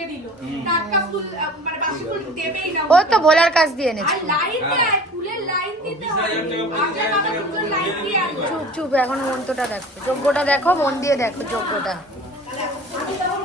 ফুল দিল। টাটকা ফুল মানে বাসি ফুল দেবেই না ও তো ভোলার কাছ দিয়ে এনেছি। আর লাইন হ্যাঁ। দেয় ফুলের লাইন দিতে হয়। বাবা লাইন দিয়ে দিয়ে চুপ চুপ এখন মন্ত্রটা দেখো। যোগ্যটা দেখো মন দিয়ে দেখো যোগ্যটা আমি তখন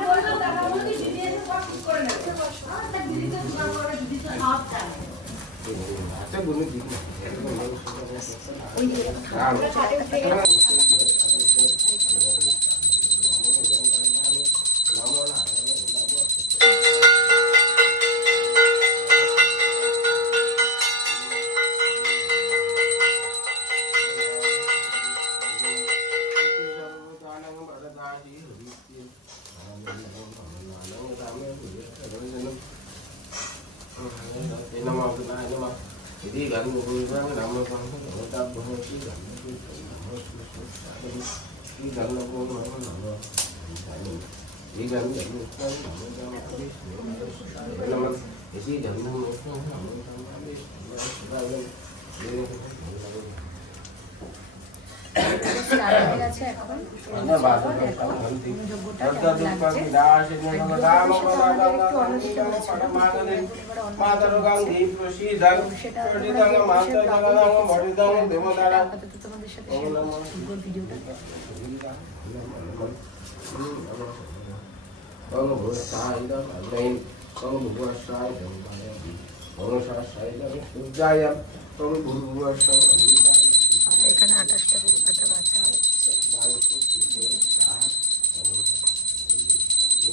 তো জোগাড় করে দিদি তো সব জানে। আচ্ছা বলে দিই না। Jadi kan হয়ে গেছে এখন তোমাদের সাথে ভিডিওটা Ông vừa